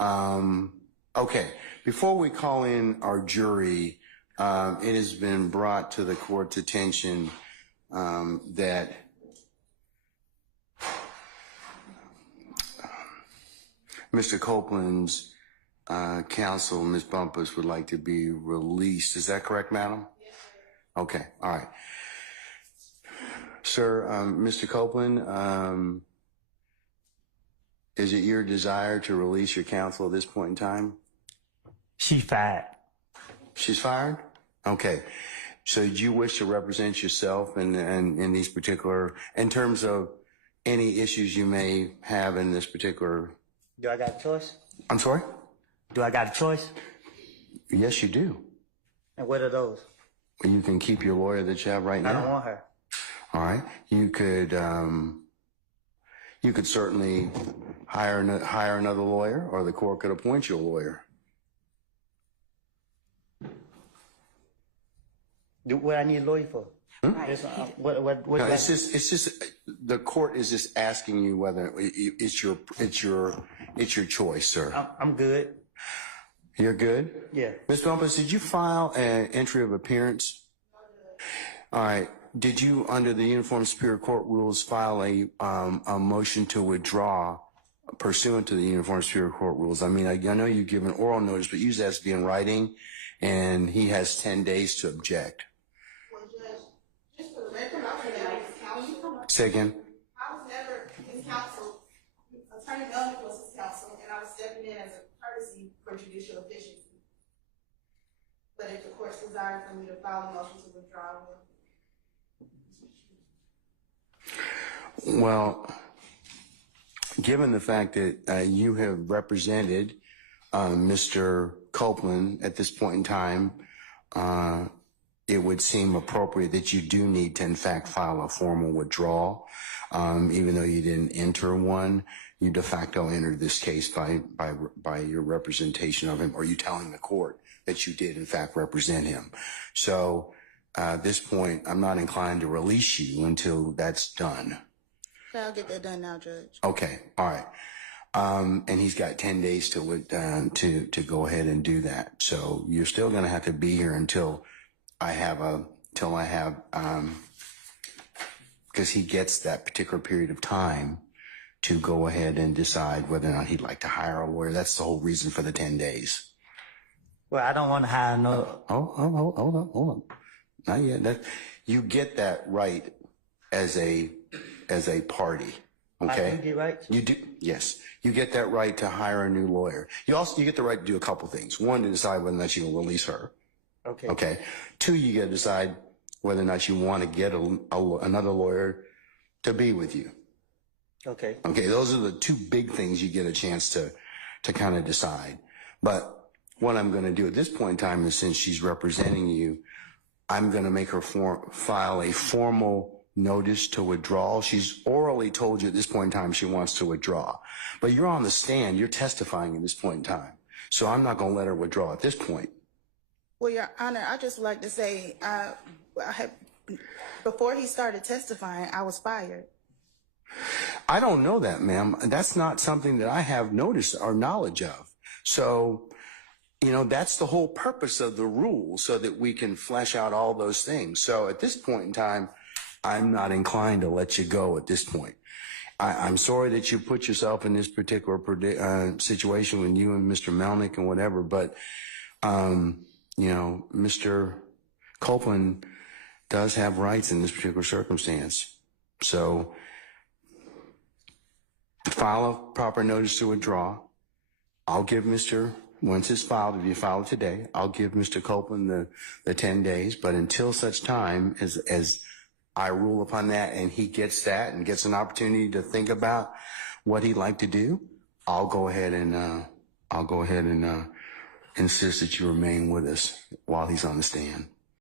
Okay, before we call in our jury, it has been brought to the court's attention that Mr. Copeland's counsel, Ms. Bumpus, would like to be released. Is that correct, madam? Yes, sir. Okay, all right. Sir, Mr. Copeland, is it your desire to release your counsel at this point in time? She's fired. She's fired? Okay. So do you wish to represent yourself in these particular, in terms of any issues you may have in this particular? Do I got a choice? I'm sorry? Do I got a choice? Yes, you do. And what are those? You can keep your lawyer that you have right now. I don't want her. All right. You could certainly hire another lawyer, or the court could appoint you a lawyer. What I need a lawyer for? Hmm? What No, it's just the court is just asking you whether it's your choice, sir. I'm good. You're good? Yeah. Ms. Bumpus, did you file an entry of appearance? All right. Did you, under the Uniform Superior Court rules, file a motion to withdraw pursuant to the Uniform Superior Court rules? I mean, I know you give an oral notice, but usually it has to be in writing, and he has 10 days to object. Just for the record, I was never his counsel. Say again? I was never his counsel. Attorney Melnick was his counsel, and I was stepping in as a courtesy for judicial efficiency. But if the court's desire for me to file a motion to withdraw, well, given the fact that you have represented Mr. Copeland at this point in time, it would seem appropriate that you do need to, in fact, file a formal withdrawal. Even though you didn't enter one, you de facto entered this case by your representation of him, or you telling the court that you did, in fact, represent him. So at this point, I'm not inclined to release you until that's done. I'll get that done now, Judge. Okay, all right. And he's got 10 days to go ahead and do that. So you're still going to have to be here until I have because he gets that particular period of time to go ahead and decide whether or not he'd like to hire a lawyer. That's the whole reason for the 10 days. Well, I don't want to hire no. Hold on. Not yet. You get that right as a party. Okay. I do get right. You do. Yes. You get that right to hire a new lawyer. You get the right to do a couple things. One, to decide whether or not you will release her. Okay. Okay. Two, you get to decide whether or not you want to get another lawyer to be with you. Okay. Okay. Those are the two big things you get a chance to kind of decide. But what I'm going to do at this point in time is, since she's representing you, I'm going to make her file a formal notice to withdraw. She's orally told you at this point in time she wants to withdraw. But you're on the stand. You're testifying at this point in time. So I'm not going to let her withdraw at this point. Well, Your Honor, I just like to say, before he started testifying, I was fired. I don't know that, ma'am. That's not something that I have notice or knowledge of. So, that's the whole purpose of the rule, so that we can flesh out all those things. So at this point in time, I'm not inclined to let you go at this point. I'm sorry that you put yourself in this particular situation with you and Mr. Melnick and whatever, but, Mr. Copeland does have rights in this particular circumstance. So file a proper notice to withdraw. I'll give once it's filed, if you file it today, I'll give Mr. Copeland the 10 days, but until such time as I rule upon that and he gets that and gets an opportunity to think about what he'd like to do, I'll go ahead and insist that you remain with us while he's on the stand.